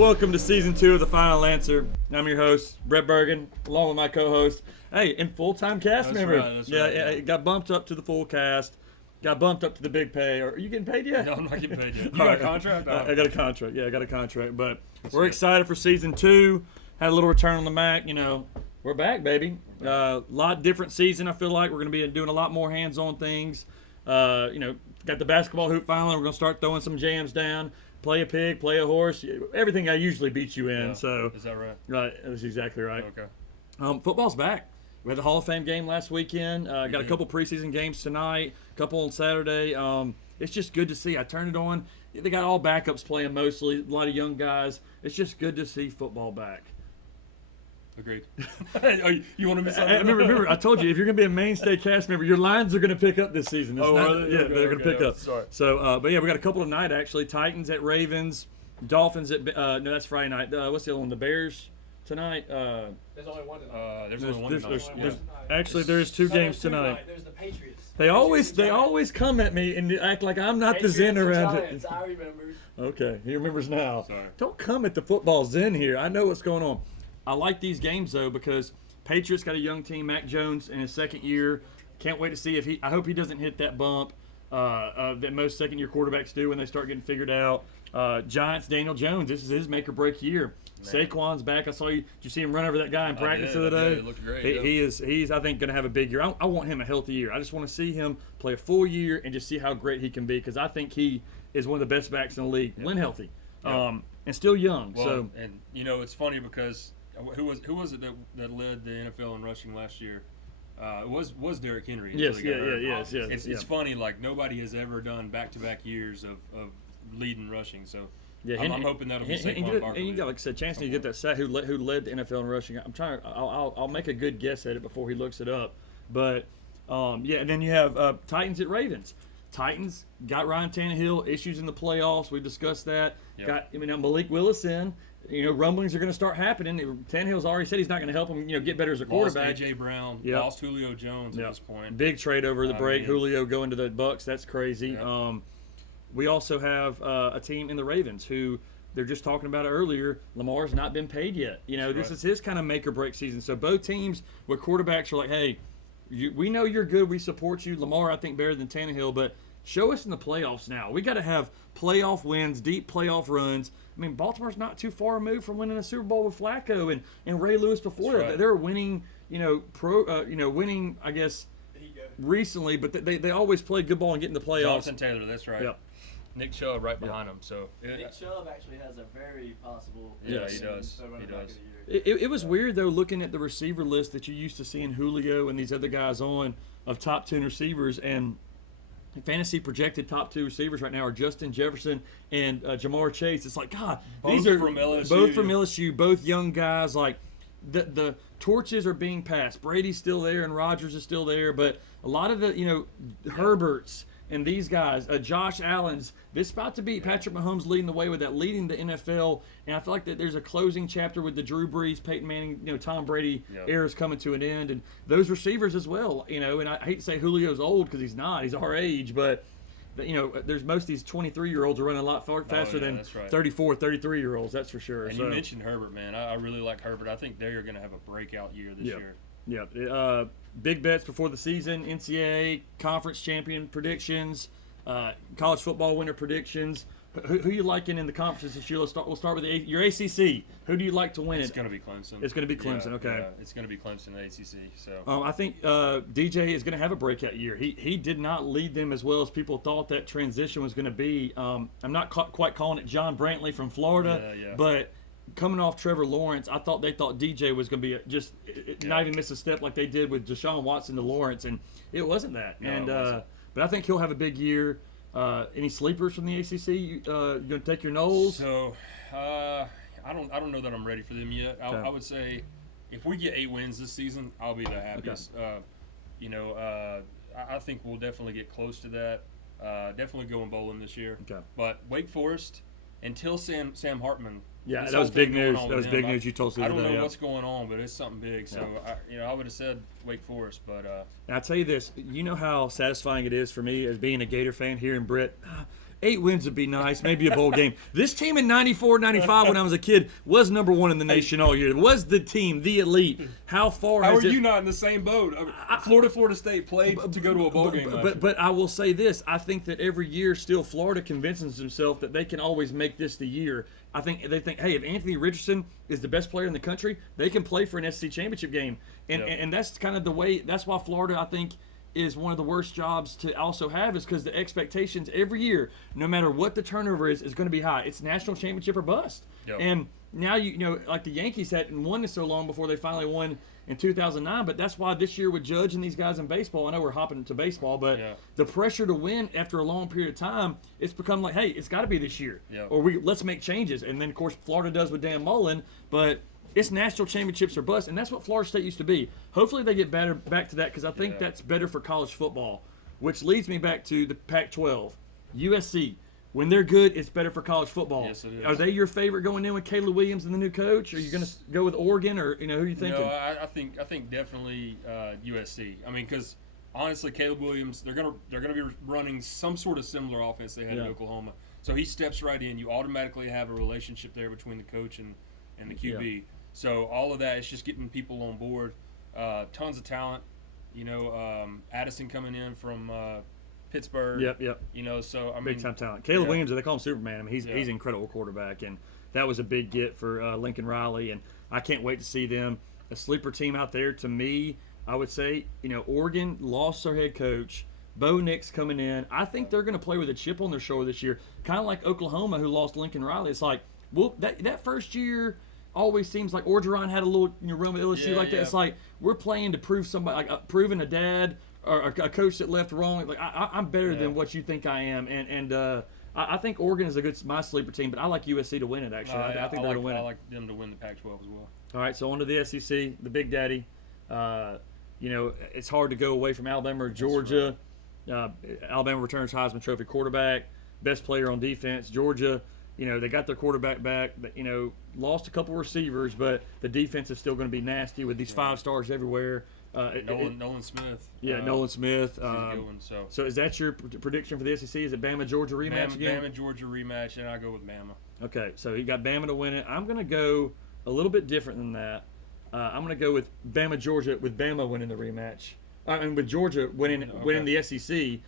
Welcome to season 2 of The Final Answer. I'm your host, Brett Bergen, along with my co-host. Hey, and full-time cast member. Right, yeah, it got bumped up to the full cast. Got bumped up to the big pay. Are you getting paid yet? No, I'm not getting paid yet. You got a contract? I got a contract. Yeah, I got a contract. But we're excited for season 2. Had a little return on the Mac. You know, we're back, baby. Lot different season. I feel like we're going to be doing a lot more hands-on things. Got the basketball hoop finally. We're going to start throwing some jams down. Play a pig, play a horse, everything I usually beat you in. Yeah. So is that right? Right, that's exactly right. Okay. Football's back. We had the Hall of Fame game last weekend. Got a couple preseason games tonight, a couple on Saturday. It's just good to see. I turned it on. They got all backups playing mostly, a lot of young guys. It's just good to see football back. Agreed. You want to miss something? Remember, I told you, if you're going to be a mainstay cast member, your lines are going to pick up this season. Are they? Yeah, they're going to pick up. Sorry. So, but yeah, we got a couple tonight, actually. Titans at Ravens. Dolphins at, no, that's Friday night. What's the other one? The Bears tonight. There's only one tonight. There's only one tonight. Actually, there's two games tonight. There's the Patriots. They always come at me and act like I'm not the zen around it. I remember. Okay, he remembers now. Sorry. Don't come at the football zen here. I know what's going on. I like these games though because Patriots got a young team. Mac Jones in his second year. Can't wait to see if he. I hope he doesn't hit that bump that most second-year quarterbacks do when they start getting figured out. Giants, Daniel Jones. This is his make-or-break year. Man. Saquon's back. I saw you. Did you see him run over that guy in practice the other day? It looked great. He's I think going to have a big year. I want him a healthy year. I just want to see him play a full year and just see how great he can be because I think he is one of the best backs in the league when healthy, and still young. Well, so and it's funny because who was it that led the NFL in rushing last year? It was Derrick Henry. Yes. It's funny, like nobody has ever done back-to-back years of leading rushing. So yeah, I'm hoping that'll be Saquon Barkley. And you got, like I said, chance to get that stat who led the NFL in rushing. I'm trying. I'll make a good guess at it before he looks it up. But and then you have Titans at Ravens. Titans got Ryan Tannehill, issues in the playoffs. We've discussed that. Yep. Got Malik Willis in. Rumblings are going to start happening. Tannehill's already said he's not going to help him, get better as a quarterback. Lost A.J. Brown. Yep. Lost Julio Jones at this point. Big trade over the break. Julio going to the Bucks. That's crazy. Yep. We also have a team in the Ravens who they're just talking about it earlier. Lamar's not been paid yet. This is his kind of make or break season. So both teams with quarterbacks are like, hey, we know you're good. We support you. Lamar, I think, better than Tannehill, but show us in the playoffs now. We got to have playoff wins, deep playoff runs. I mean, Baltimore's not too far removed from winning a Super Bowl with Flacco and Ray Lewis before that. Right. They're winning, winning, I guess, recently, but they always play good ball and get in the playoffs. Jonathan Taylor, that's right. Yep. Nick Chubb right behind him. So Nick Chubb actually has a very possible. Yeah, he does. He does. It was weird though looking at the receiver list that you used to seeing Julio and these other guys on of top 10 receivers and. Fantasy projected top 2 receivers right now are Justin Jefferson and Jamar Chase. It's like, God, these are from LSU. Both from LSU, both young guys. Like the torches are being passed. Brady's still there and Rodgers is still there, but a lot of the Herberts and these guys, Josh Allen's. This is about to be Patrick Mahomes leading the way with that, leading the NFL. And I feel like that there's a closing chapter with the Drew Brees, Peyton Manning, Tom Brady era is coming to an end, and those receivers as well. And I hate to say Julio's old because he's not. He's our age, but there's most of these 23-year-olds are running a lot faster than 34, 33-year-olds. That's for sure. And you mentioned Herbert, man. I really like Herbert. I think they're going to have a breakout year this year. Yeah. Big bets before the season, NCAA conference champion predictions, college football winner predictions. Who you liking in the conferences this year? We'll start with your ACC. Who do you like to win It's it? going to be Clemson. It's going to be Clemson, okay. Yeah, it's going to be Clemson in the ACC. So I think DJ is going to have a breakout year. He did not lead them as well as people thought that transition was going to be. I'm not quite calling it John Brantley from Florida, but coming off Trevor Lawrence, they thought DJ was going to be not even miss a step like they did with Deshaun Watson to Lawrence, and it wasn't that. No, but I think he'll have a big year. Any sleepers from the ACC? You going to take your Noles? So I don't know that I'm ready for them yet. I would say if we get 8 wins this season, I'll be the happiest. Okay. I think we'll definitely get close to that. Definitely going bowling this year. Okay. But Wake Forest, until Sam Hartman. Yeah, that was big news. That was big news you told us. I don't know what's going on, but it's something big. So, I would have said Wake Forest, but. And I'll tell you this. You know how satisfying it is for me as being a Gator fan here in Britt. 8 wins would be nice, maybe a bowl game. This team in 94, 95 when I was a kid was number 1 in the nation all year. It was the team, the elite. How far How has are it... you not in the same boat? Florida State played to go to a bowl game last year. But I will say this. I think that every year still Florida convinces himself that they can always make this the year. I think they think, hey, if Anthony Richardson is the best player in the country, they can play for an SEC championship game. And that's kind of the way, that's why Florida, I think, is one of the worst jobs to also have, is because the expectations every year, no matter what the turnover is going to be high. It's national championship or bust. Yep. And now, you know, like the Yankees hadn't won it so long before they finally won in 2009, but that's why this year with Judge and these guys in baseball, I know we're hopping to baseball, but the pressure to win after a long period of time, it's become like, hey, it's got to be this year, or let's make changes. And then, of course, Florida does with Dan Mullen, but it's national championships or bust, and that's what Florida State used to be. Hopefully they get back to that, because I think that's better for college football, which leads me back to the Pac-12. USC, when they're good, it's better for college football. Yes, it is. Are they your favorite going in with Caleb Williams and the new coach? Are you going to go with Oregon, or who are you thinking? No, I think definitely USC. I mean, because honestly, Caleb Williams, they're gonna be running some sort of similar offense they had in Oklahoma. So he steps right in. You automatically have a relationship there between the coach and the QB. Yeah. So all of that, it's just getting people on board. Tons of talent. You know, Addison coming in from Pittsburgh. Yep. You know, so I mean, big time talent. Caleb Williams, they call him Superman. I mean, he's an incredible quarterback, and that was a big get for Lincoln Riley. And I can't wait to see them. A sleeper team out there, to me, I would say, you know, Oregon lost their head coach. Bo Nix coming in. I think they're going to play with a chip on their shoulder this year, kind of like Oklahoma, who lost Lincoln Riley. It's like, well, that first year always seems like Orgeron had a little run with LSU like that. Yeah. It's like we're playing to prove somebody, like proving a dad or a coach that left wrong. Like I'm better than what you think I am, and I think Oregon is my sleeper team, but I like USC to win it. Actually, I think they're going to win it. I like them to win the Pac-12 as well. All right, so on to the SEC, the Big Daddy. You know, it's hard to go away from Alabama or Georgia. Alabama returns Heisman Trophy quarterback, best player on defense. Georgia, you know, they got their quarterback back, but, you know, lost a couple receivers, but the defense is still going to be nasty with these 5 stars everywhere. Nolan Smith. Yeah, Nolan Smith. So is that your prediction for the SEC? Is it Bama-Georgia rematch again? Bama-Georgia rematch, and I go with Bama. Okay, so you got Bama to win it. I'm going to go a little bit different than that. I'm going to go with Bama-Georgia, with Bama winning the rematch. And with Georgia winning the SEC,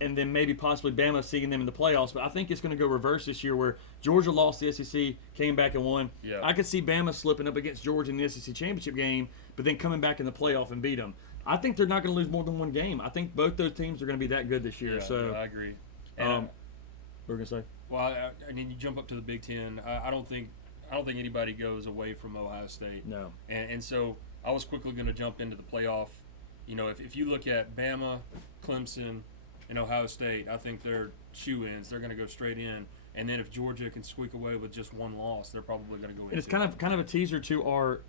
and then maybe possibly Bama seeing them in the playoffs. But I think it's going to go reverse this year, where Georgia lost the SEC, came back and won. Yeah. I could see Bama slipping up against Georgia in the SEC championship game, but then coming back in the playoff and beat them. I think they're not going to lose more than one game. I think both those teams are going to be that good this year. I agree. What were you going to say? Well, I mean, you jump up to the Big Ten. I don't think anybody goes away from Ohio State. No. And so I was quickly going to jump into the playoff. You know, if you look at Bama, Clemson, and Ohio State, I think they're shoe-ins. They're going to go straight in. And then if Georgia can squeak away with just one loss, they're probably going to go in. And it's kind of a teaser to our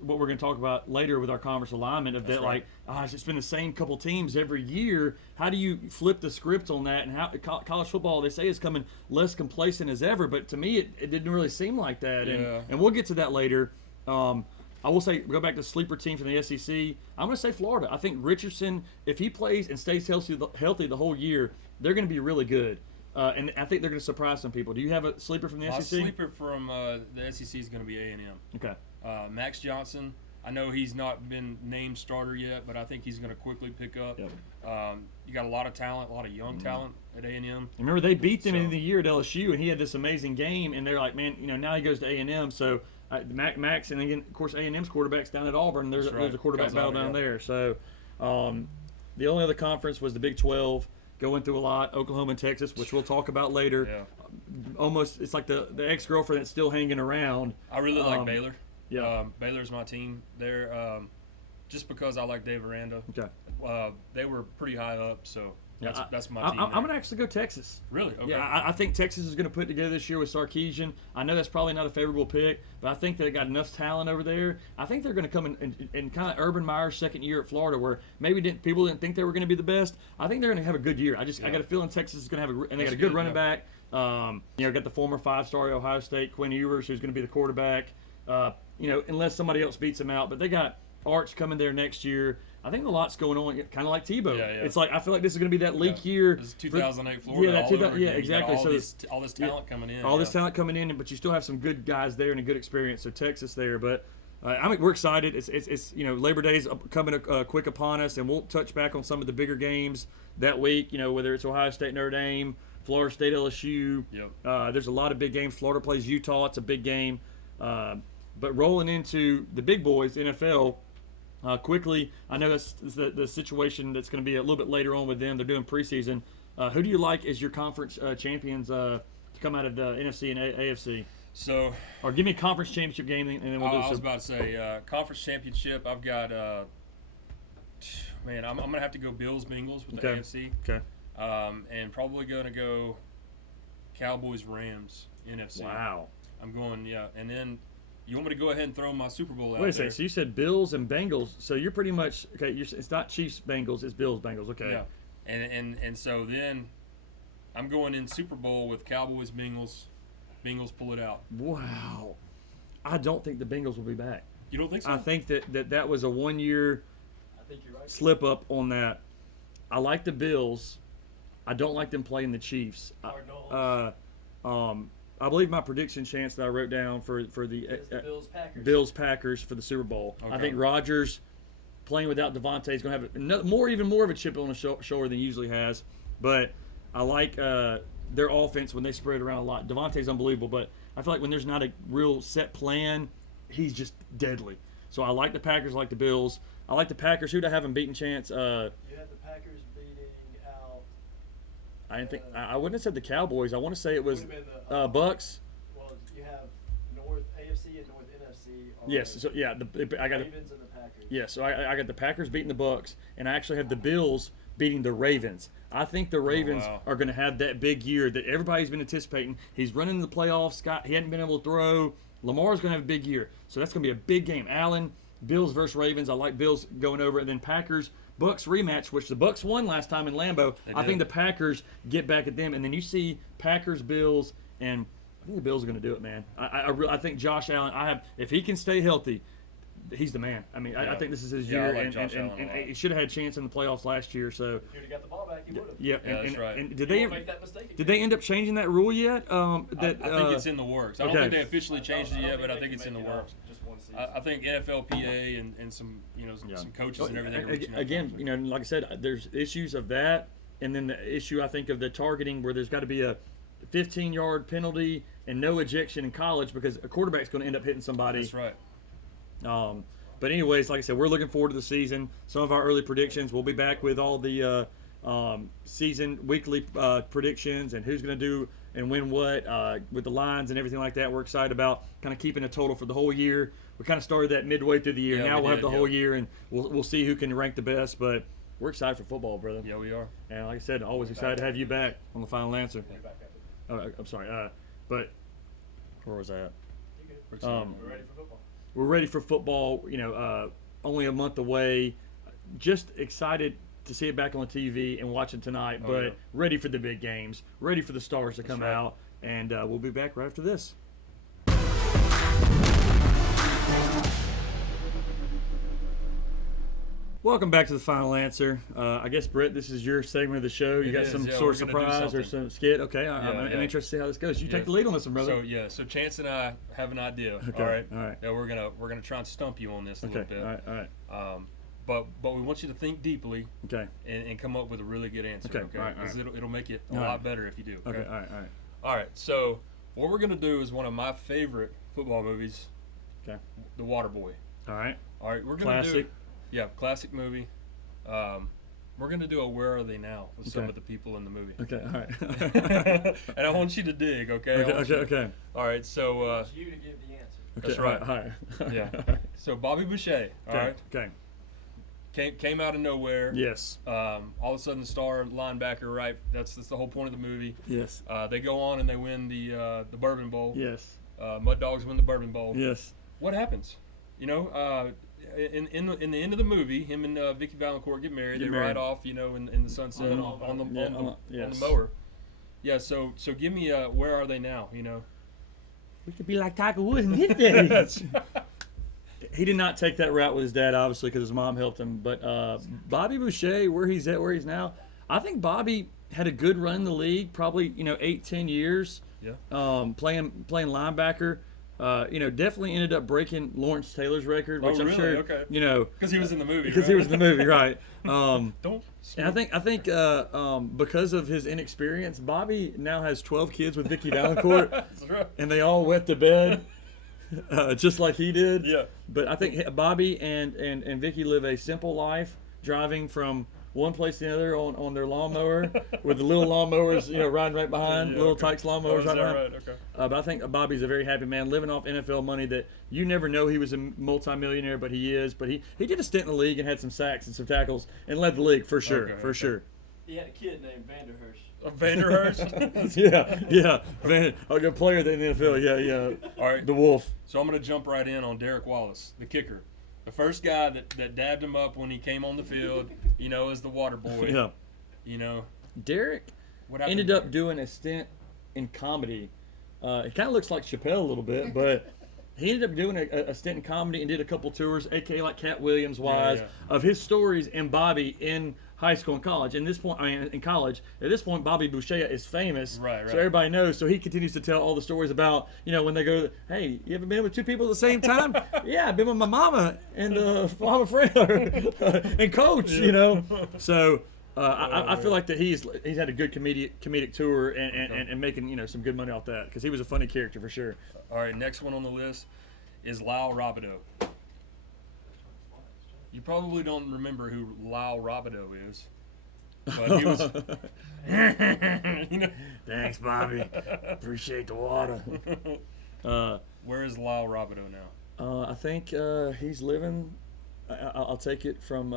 what we're going to talk about later with our conference alignment of that, right. It's been the same couple teams every year. How do you flip the script on that? And how college football, they say, is coming less complacent as ever. But to me, it didn't really seem like that. Yeah. And we'll get to that later. I will say, go back to sleeper team from the SEC. I'm going to say Florida. I think Richardson, if he plays and stays healthy the whole year, they're going to be really good. And I think they're going to surprise some people. Do you have a sleeper from the SEC? Sleeper from the SEC is going to be A&M. Okay. Max Johnson, I know he's not been named starter yet, but I think he's going to quickly pick up. Yep. You got a lot of talent, a lot of young talent at A&M. Remember, they beat them in the year at LSU, and he had this amazing game, and they're like, man, you know, now he goes to A&M. So Max, and again, of course, A&M's quarterback's down at Auburn. There's a quarterback battle down there. So the only other conference was the Big 12. Going through a lot, Oklahoma and Texas, which we'll talk about later. Yeah. Almost, it's like the ex-girlfriend that's still hanging around. I really like Baylor. Yeah. Baylor's my team there, just because I like Dave Aranda. Okay. They were pretty high up, so that's my team. I'm going to actually go Texas. Really? Okay. Yeah, I think Texas is going to put together this year with Sarkisian. I know that's probably not a favorable pick, but I think they got enough talent over there. I think they're going to come in kind of Urban Meyer's second year at Florida, where maybe people didn't think they were going to be the best. I think they're going to have a good year. I got a feeling Texas is going to have and they got a good running back. Got the former 5-star Ohio State, Quinn Ewers, who's going to be the quarterback. Unless somebody else beats him out, but they got Arch coming there next year. I think a lot's going on, kind of like Tebow. Yeah, yeah. It's like I feel like this is going to be that leak year. This is 2008 Florida. Yeah, all over again. You got exactly. all this talent coming in. All this talent coming in, but you still have some good guys there and a good experience. So Texas there, but we're excited. It's Labor Day's coming quick upon us, and we'll touch back on some of the bigger games that week. Whether it's Ohio State, Notre Dame, Florida State, LSU. Yep. There's a lot of big games. Florida plays Utah. It's a big game. But rolling into the big boys, NFL. Quickly, I know that's the situation that's going to be a little bit later on with them. They're doing preseason. Who do you like as your conference champions to come out of the NFC and AFC? So, or give me a conference championship game, and then we'll do. I was about to say conference championship. I've got I'm gonna have to go Bills Bengals with the AFC. Okay. And probably gonna go Cowboys Rams NFC. Wow. I'm going and then. You want me to go ahead and throw my Super Bowl out there? Wait a second. So you said Bills and Bengals. So you're pretty much okay. It's not Chiefs Bengals. It's Bills Bengals. Okay. Yeah. And so then I'm going in Super Bowl with Cowboys Bengals. Bengals pull it out. Wow. I don't think the Bengals will be back. You don't think so? I think that was a 1 year slip up on that. I like the Bills. I don't like them playing the Chiefs. I believe my prediction chance that I wrote down for the Bills Packers for the Super Bowl. Okay. I think Rodgers playing without Devontae is going to have even more of a chip on his shoulder than he usually has. But I like their offense when they spread around a lot. Devontae's unbelievable, but I feel like when there's not a real set plan, he's just deadly. So I like the Packers, I like the Bills. I like the Packers. Who do I have them beating chance? You have the Packers beating out. I didn't think I wouldn't have said the Cowboys. I want to say it was Bucks. Well, you have North AFC and North NFC. Yes. So yeah, I got Ravens and the Packers. Yeah. So I got the Packers beating the Bucks, and I actually have the Bills beating the Ravens. I think the Ravens are going to have that big year that everybody's been anticipating. He's running the playoffs. He hadn't been able to throw. Lamar's going to have a big year, so that's going to be a big game. Allen, Bills versus Ravens. I like Bills going over, and then Packers. Bucks rematch, which the Bucks won last time in Lambeau. I think the Packers get back at them, and then you see Packers, Bills, and I think the Bills are going to do it, man. I think Josh Allen. If he can stay healthy, he's the man. I mean, I think this is his year, I like Josh Allen a lot. he should have had a chance in the playoffs last year. So If he'd have got the ball back, he would have. yeah, that's right. And Did they make that mistake? Did they end up changing that rule yet? I think it's in the works. I don't think they officially changed it yet, but I think it's in the works. I think NFLPA and some some coaches and everything. Are reaching out Again, like I said, there's issues of that, and then the issue I think of the targeting where there's got to be a 15-yard penalty and no ejection in college because a quarterback's going to end up hitting somebody. That's right. But anyways, like I said, we're looking forward to the season. Some of our early predictions. We'll be back with all the season weekly predictions and who's going to do and win what with the lines and everything like that. We're excited about kind of keeping a total for the whole year. We kind of started that midway through the year. Yeah, now we'll have the whole year, and we'll see who can rank the best. But we're excited for football, brother. Yeah, we are. And like I said, always excited to have you back on the final answer. Oh, I'm sorry. But where was that? We're ready for football. We're ready for football. Only a month away. Just excited to see it back on TV and watch it tonight. But ready for the big games. Ready for the stars to come out. And we'll be back right after this. Welcome back to the final answer. I guess, Brett, this is your segment of the show. You got some sort of surprise or some skit? Okay, I'm interested to see how this goes. You take the lead on this one, brother. So Chance and I have an idea. Okay. All right. Yeah, we're gonna try and stump you on this a little bit. All right. But we want you to think deeply. Okay. And come up with a really good answer. Okay. All right. Because it'll make it a lot better if you do. Okay. All right. All right. So what we're gonna do is one of my favorite football movies. Okay. The Waterboy. All right. We're gonna Classic. classic movie. We're gonna do a Where Are They Now with some of the people in the movie. Okay. All right. And I want you to dig. Okay. Okay. All right. So. It's you to give the answer. That's right. All right. Yeah. So Bobby Boucher. All right. Okay. Came out of nowhere. Yes. All of a sudden, the star linebacker. Right. That's the whole point of the movie. Yes. They go on and they win the Bourbon Bowl. Yes. Mud Dogs win the Bourbon Bowl. Yes. What happens? In the end of the movie, him and Vicky Valancourt get married. They ride off, in the sunset on the mower. Yeah. So give me Where Are They Now? We could be like Tiger Woods and hit that. he did not take that route with his dad, obviously, because his mom helped him. But Bobby Boucher, where he's now, I think Bobby had a good run in the league, probably 8-10 years. Yeah. Playing linebacker. Definitely ended up breaking Lawrence Taylor's record, which I'm sure, Okay. because he was in the movie. Because he was in the movie, right? Don't. And I think because of his inexperience, Bobby now has 12 kids with Vicky Valancourt, and they all wet the bed, just like he did. Yeah. But I think Bobby and Vicky live a simple life, driving from one place to the other on their lawnmower, with the little lawnmowers, riding right behind, little Tykes lawnmowers right behind. Right? Okay. But I think Bobby's a very happy man, living off NFL money that you never know he was a multimillionaire, but he is. But he did a stint in the league and had some sacks and some tackles and led the league for sure, sure. He had a kid named Vanderhurst. Vanderhurst? yeah. A good player in the NFL, yeah. All right. The Wolf. So I'm going to jump right in on Derek Wallace, the kicker. The first guy that dabbed him up when he came on the field, as the water boy. Yeah. Derek ended up doing a stint in comedy. It kind of looks like Chappelle a little bit, but he ended up doing a stint in comedy and did a couple tours, aka like Cat Williams wise, of his stories and Bobby in high school and college. In college, at this point, Bobby Boucher is famous, right. So everybody knows. So he continues to tell all the stories about, when they go, hey, you ever been with two people at the same time? Yeah, I've been with my mama and mama friend and coach, So I feel like that he's had a good comedic tour and making some good money off that, because he was a funny character for sure. All right, next one on the list is Lyle Robideau. You probably don't remember who Lyle Robideau is, but he was. Thanks, Bobby. Appreciate the water. Where is Lyle Robideau now? I think he's living. I'll take it from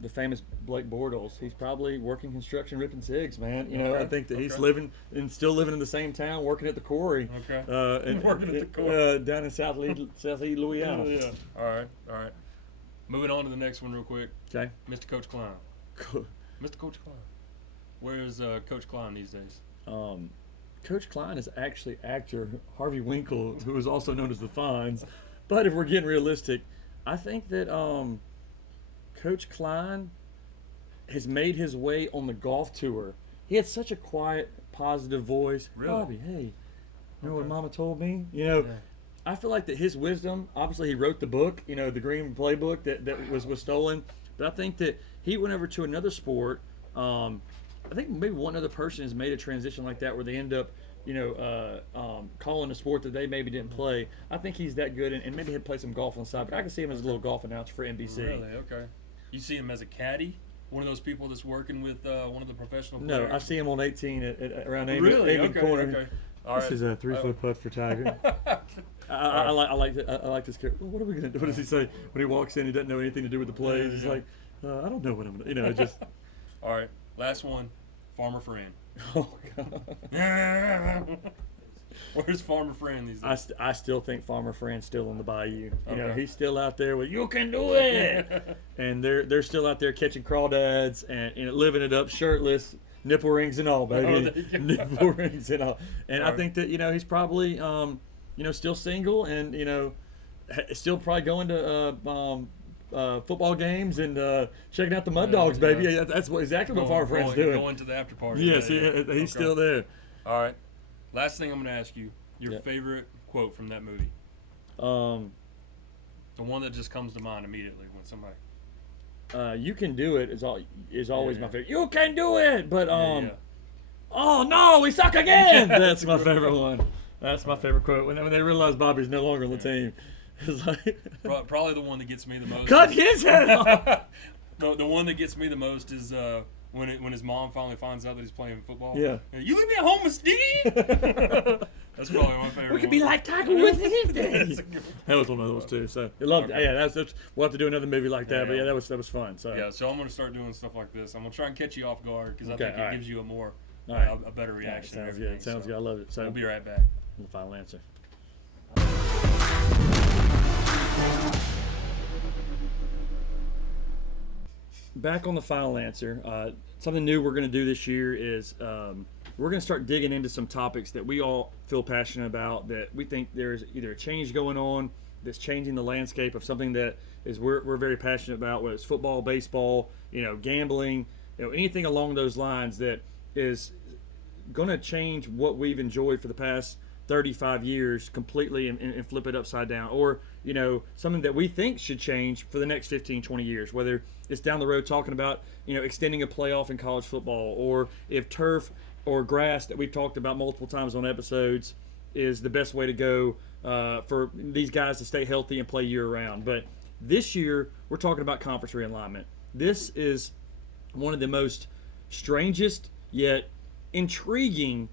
the famous Blake Bortles. He's probably working construction, ripping cigs, man. I think that he's living and still living in the same town, working at the quarry. Okay. And working at the quarry down in Southeast Louisiana. Yeah. All right. Moving on to the next one real quick. Okay. Mr. Coach Klein. Mr. Coach Klein. Where is Coach Klein these days? Coach Klein is actually actor Harvey Winkle, who is also known as the Fonz. But if we're getting realistic, I think that Coach Klein has made his way on the golf tour. He had such a quiet, positive voice. Really? Bobby, hey, you know what Mama told me? I feel like that his wisdom, obviously he wrote the book, the Green Playbook that was stolen. But I think that he went over to another sport. I think maybe one other person has made a transition like that where they end up, calling a sport that they maybe didn't play. I think he's that good, and maybe he'd play some golf on the side. But I can see him as a little golf announcer for NBC. Really? Okay. You see him as a caddy? One of those people that's working with one of the professional players? No, I see him on 18 at around really? Avon Corner. Okay. All this is a 3-foot putt for Tiger. I like this character. What are we gonna do? What does he say when he walks in? He doesn't know anything to do with the plays. He's like, I don't know what I'm gonna. Just. All right, last one, Farmer Fran. Oh God. Where's Farmer Fran these days? I still think Farmer Fran's still on the bayou. Okay. He's still out there with "You can do it," and they're still out there catching crawdads and living it up, shirtless, nipple rings and all, baby, nipple rings and all. And I think that he's probably still single and still probably going to football games and checking out the Mud Dogs, baby. Yeah, that's exactly what Farmer Fran's doing. Going to the after party. Yes, he's still there. All right. Last thing I'm going to ask you, your favorite quote from that movie. The one that just comes to mind immediately when somebody. You can do it is always my favorite. You can do it, but oh no, we suck again. That's my favorite one. That's my favorite quote when they realize Bobby's no longer on the team. It's like probably the one that gets me the most. Cut his head off. The one that gets me the most is when his mom finally finds out that he's playing football. Yeah. You leave me at home with Steve. That's probably my favorite. We could be like Tiger with his days. That was one of those too. So I loved it. Yeah, that's we'll have to do another movie like that. But that was fun. So so I'm gonna start doing stuff like this. I'm gonna try and catch you off guard because I think it gives you a more a better reaction. Sounds good. Sounds good. I love it. So we'll be right back. The final answer. Back on the final answer. Something new we're going to do this year is we're going to start digging into some topics that we all feel passionate about, that we think there's either a change going on that's changing the landscape of something that is we're very passionate about, whether it's football, baseball, gambling, anything along those lines that is going to change what we've enjoyed for the past 35 years completely and flip it upside down, or something that we think should change for the next 15, 20 years, whether it's down the road talking about extending a playoff in college football, or if turf or grass that we've talked about multiple times on episodes is the best way to go for these guys to stay healthy and play year round. But this year we're talking about conference realignment. This is one of the most strangest yet intriguing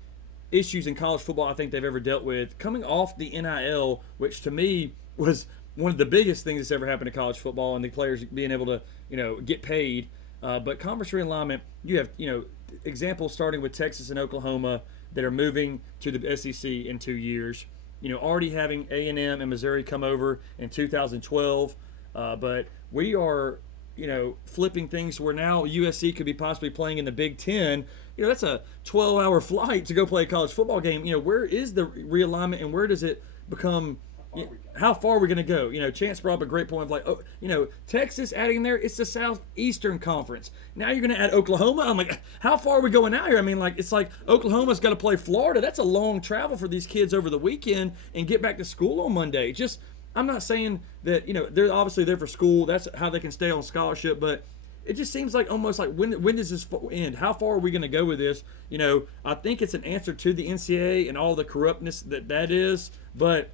issues in college football I think they've ever dealt with, coming off the NIL, which to me was one of the biggest things that's ever happened to college football, and the players being able to get paid. But conference realignment, you have examples starting with Texas and Oklahoma that are moving to the SEC in 2 years. Already having A&M and Missouri come over in 2012, but we are flipping things to where now USC could be possibly playing in the Big Ten. That's a 12-hour flight to go play a college football game. Where is the realignment, and where does it become? How far are we going to go? Chance brought up a great point of Texas adding there, it's the Southeastern Conference. Now you're going to add Oklahoma. I'm like, how far are we going out here? I mean, it's like Oklahoma's got to play Florida. That's a long travel for these kids over the weekend and get back to school on Monday. I'm not saying that, they're obviously there for school. That's how they can stay on scholarship, but it just seems like almost like when does this end? How far are we going to go with this? I think it's an answer to the NCAA and all the corruptness that is, but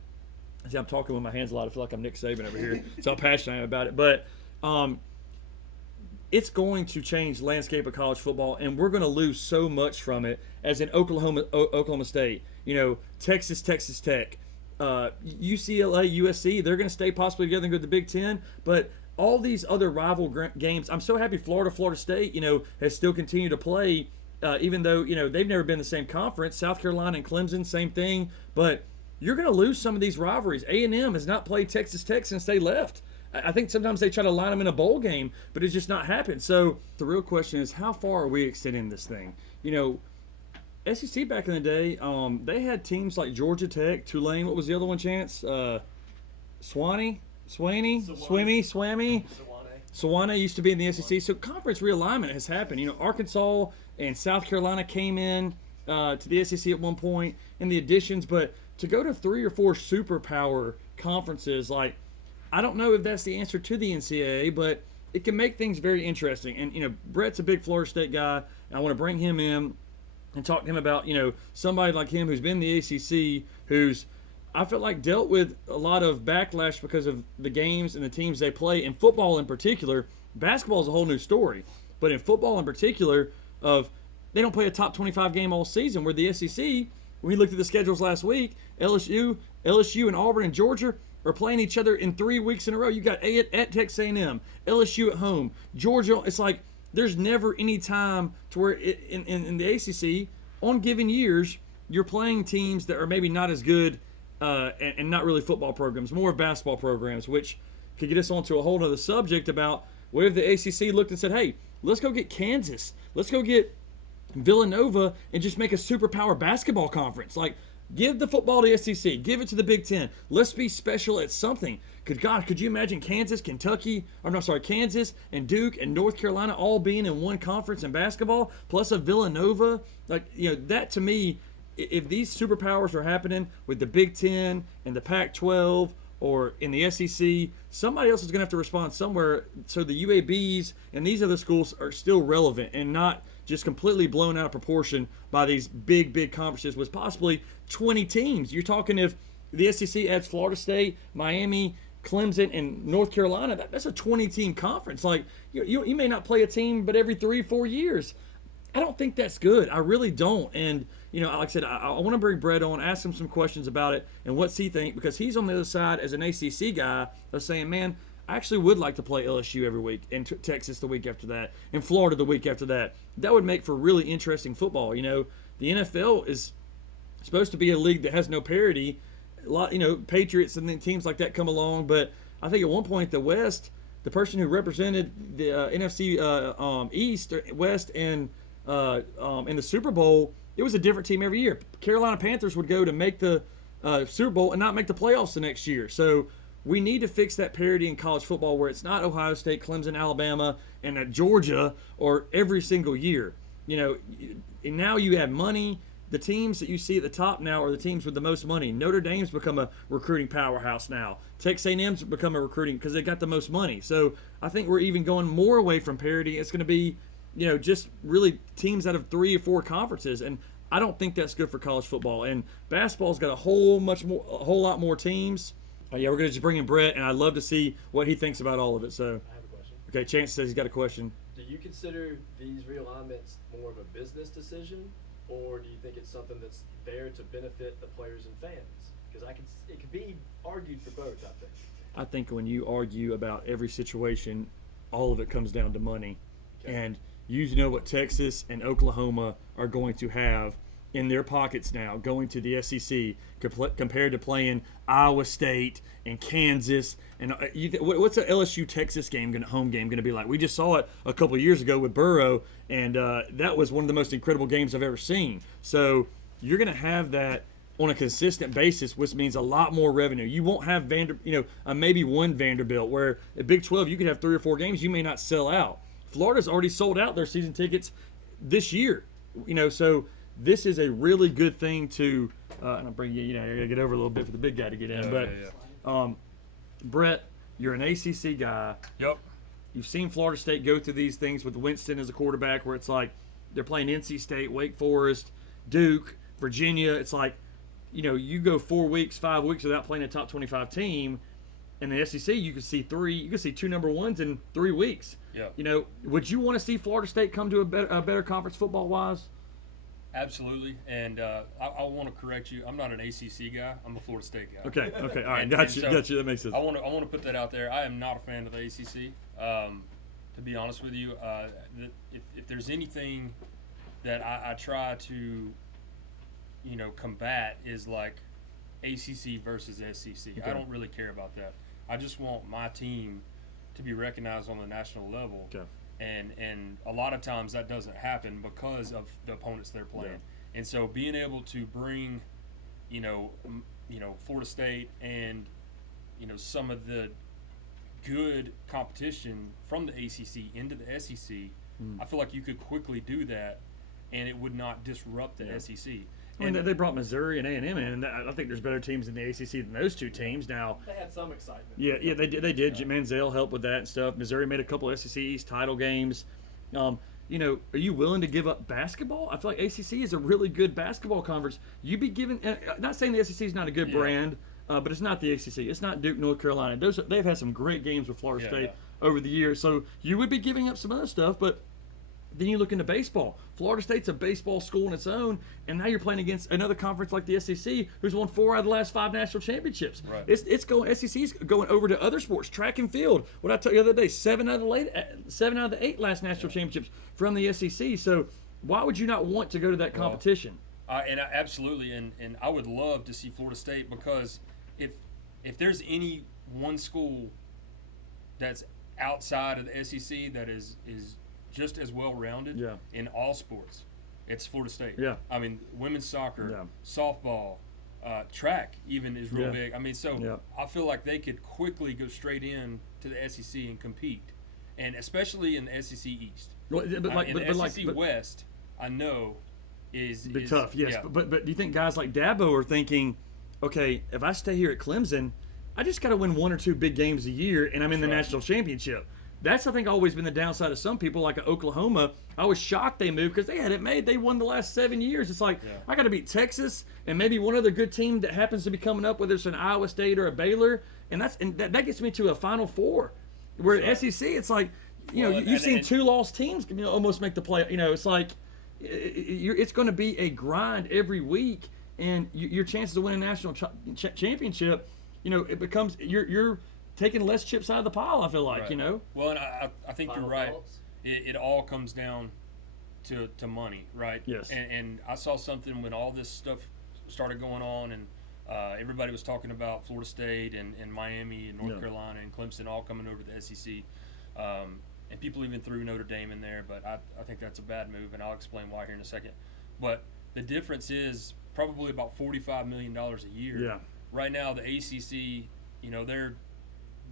see, I'm talking with my hands a lot. I feel like I'm Nick Saban over here. That's how passionate I am about it. But it's going to change the landscape of college football, and we're going to lose so much from it, as in Oklahoma State, Texas Tech, UCLA, USC. They're going to stay possibly together and go to the Big Ten. But all these other rival games, I'm so happy Florida State, has still continued to play, even though, they've never been in the same conference. South Carolina and Clemson, same thing. But you're going to lose some of these rivalries. A&M has not played Texas Tech since they left. I think sometimes they try to line them in a bowl game, but it's just not happened. So the real question is, how far are we extending this thing? SEC back in the day, they had teams like Georgia Tech, Tulane. What was the other one, Chance? Sewanee used to be in the SEC. So conference realignment has happened. Arkansas and South Carolina came in to the SEC at one point in the additions, but to go to 3 or 4 superpower conferences, I don't know if that's the answer to the NCAA, but it can make things very interesting. And, Brett's a big Florida State guy. And I want to bring him in and talk to him about, somebody like him who's been in the ACC, who's, I feel like, dealt with a lot of backlash because of the games and the teams they play. In football in particular, basketball is a whole new story. But in football in particular, they don't play a top 25 game all season, where the SEC, when we looked at the schedules last week, LSU and Auburn and Georgia are playing each other in 3 weeks in a row. You got at Texas A&M, LSU at home, Georgia. It's like there's never any time to where in the ACC, on given years, you're playing teams that are maybe not as good and not really football programs, more basketball programs, which could get us onto a whole other subject about what if the ACC looked and said, hey, let's go get Kansas. Let's go get Villanova and just make a superpower basketball conference. Give the football to the SEC. Give it to the Big Ten. Let's be special at something. Could you imagine Kansas and Duke and North Carolina all being in one conference in basketball, plus a Villanova? That to me, if these superpowers are happening with the Big Ten and the Pac-12 or in the SEC, somebody else is going to have to respond somewhere so the UABs and these other schools are still relevant and not just completely blown out of proportion by these big conferences with possibly 20 teams. You're talking if the SEC adds Florida State, Miami, Clemson, and North Carolina, that's a 20-team conference. You may not play a team but every 3-4 years. I don't think that's good. I really don't. And, like I said, I want to bring Brett on, ask him some questions about it and what's he think, because he's on the other side as an ACC guy of saying, man, I actually would like to play LSU every week and Texas the week after that and Florida the week after that. That would make for really interesting football. The NFL is supposed to be a league that has no parity. A lot, Patriots and then teams like that come along, but I think at one point the West, the person who represented the NFC East, West, and in the Super Bowl, it was a different team every year. Carolina Panthers would go to make the Super Bowl and not make the playoffs the next year. So we need to fix that parity in college football where it's not Ohio State, Clemson, Alabama, and Georgia or every single year. And now you have money. The teams that you see at the top now are the teams with the most money. Notre Dame's become a recruiting powerhouse now. Texas A&M's become a recruiting because they got the most money. So I think we're even going more away from parity. It's going to be, just really teams out of 3 or 4 conferences, and I don't think that's good for college football. And basketball's got a whole lot more teams. Yeah, we're going to just bring in Brett, and I'd love to see what he thinks about all of it. So, I have a question. Okay, Chance says he's got a question. Do you consider these realignments more of a business decision, or do you think it's something that's there to benefit the players and fans? Because it could be argued for both, I think. I think when you argue about every situation, all of it comes down to money. Okay. And you know what Texas and Oklahoma are going to have in their pockets now going to the SEC compared to playing Iowa State and Kansas. And what's the LSU Texas home game going to be like? We just saw it a couple of years ago with Burrow, and that was one of the most incredible games I've ever seen. So you're going to have that on a consistent basis, which means a lot more revenue. You won't have maybe one Vanderbilt, where at Big 12 you could have 3 or 4 games you may not sell out. Florida's already sold out their season tickets this year. So this is a really good thing to, and I'll bring you, I gotta get over a little bit for the big guy to get in. Brett, you're an ACC guy. Yep. You've seen Florida State go through these things with Winston as a quarterback where it's like they're playing NC State, Wake Forest, Duke, Virginia. It's like, you go 4 weeks, 5 weeks without playing a top 25 team. In the SEC, you could see 2 number ones in 3 weeks. Yeah. Would you want to see Florida State come to a better conference football-wise? Absolutely, and I want to correct you. I'm not an ACC guy. I'm a Florida State guy. Okay, all right, got you. That makes sense. I want to put that out there. I am not a fan of the ACC. To be honest with you, if there's anything that I try to, combat is like ACC versus SEC. Okay. I don't really care about that. I just want my team to be recognized on the national level. Okay. And a lot of times that doesn't happen because of the opponents they're playing. Yeah. And so being able to bring, Florida State and, some of the good competition from the ACC into the SEC, I feel like you could quickly do that and it would not disrupt the SEC. And they brought Missouri and A&M in, and I think there's better teams in the ACC than those two teams. Now they had some excitement. Yeah, they did. Yeah. Manziel helped with that and stuff. Not made a couple of SEC East title games. Are you willing to give up basketball? I feel like ACC is a really good basketball conference. You'd be giving. Not saying the SEC is not a good brand, but it's not the ACC. It's not Duke, North Carolina. They've had some great games with Florida State over the years. So you would be giving up some other stuff, but. Then you look into baseball. Florida State's a baseball school on its own, and now you're playing against another conference like the SEC, who's won 4 out of the last 5 national championships. Right. SEC's going over to other sports, track and field. What I told you the other day, 7 out of the 8 last national championships from the SEC. So why would you not want to go to that competition? Absolutely, and I would love to see Florida State, because if there's any one school that's outside of the SEC that is just as well-rounded in all sports, it's Florida State. Yeah. I mean, women's soccer, softball, track even is real big. I mean, I feel like they could quickly go straight in to the SEC and compete, and especially in the SEC East. SEC West, I know is tough. Yes, but do you think guys like Dabo are thinking, okay, if I stay here at Clemson, I just got to win 1 or 2 big games a year, and I'm in the national championship. That's, I think, always been the downside of some people, like Oklahoma. I was shocked they moved because they had it made. They won the last 7 years. It's like, I got to beat Texas and maybe one other good team that happens to be coming up, whether it's an Iowa State or a Baylor, and that gets me to a Final Four. Where at SEC, it's like, you've seen 2 lost teams almost make the play. It's like it's going to be a grind every week, and your chances of winning a national championship, it becomes you're taking less chips out of the pile, I feel like, Well, and I think you're right. It all comes down to money, right? Yes. And I saw something when all this stuff started going on, and everybody was talking about Florida State and Miami and North Carolina and Clemson all coming over to the SEC. And people even threw Notre Dame in there, but I think that's a bad move, and I'll explain why here in a second. But the difference is probably about $45 million a year. Yeah. Right now, the ACC,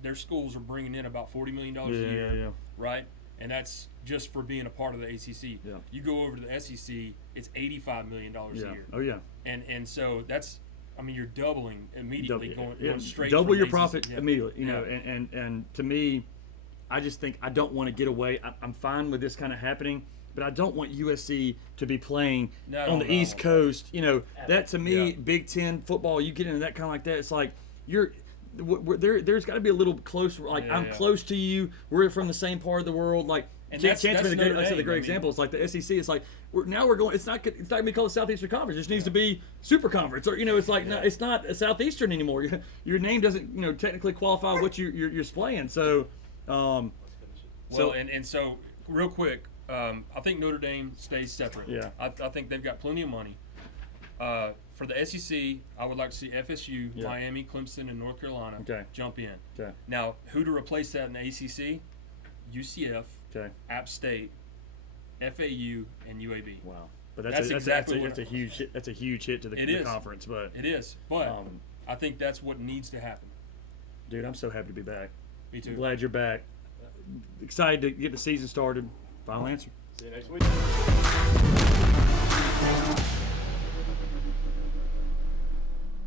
their schools are bringing in about $40 million a Yeah, year, yeah. right? And that's just for being a part of the ACC. Yeah. You go over to the SEC, it's $85 million a Yeah. year. Oh yeah. And so that's, I mean, you're doubling immediately, going straight double from your ACC. profit Yeah. immediately. You know, Yeah. and to me, I just think I don't want to get away. I'm fine with this kind of happening, but I don't want USC to be playing on the East Coast. You know, that to me, Yeah. Big Ten football, you get into that kind of like that. It's like there's got to be a little close. Like Yeah, I'm yeah. close to you. We're from the same part of the world. Like. And Chance that's made a great, Notre like I said, a Dame. great I mean- example. It's like the SEC. It's like we're going. It's not gonna be called the Southeastern Conference. It just needs to be Super Conference, or it's like no, it's not a Southeastern anymore. Your name doesn't technically qualify what you're playing. So, Let's finish it. Well, and so real quick, I think Notre Dame stays separate. Yeah. I think they've got plenty of money. For the SEC, I would like to see FSU, Yeah. Miami, Clemson, and North Carolina Okay. jump in. Okay. Now, who to replace that in the ACC? UCF, Okay. App State, FAU, and UAB. Wow. But That's exactly that's a huge hit to the It is. conference. But It is, but Um, I think that's what needs to happen. dude, I'm so happy to be back. Me too. I'm glad you're back. Excited to get the season started. Final answer. See you next week.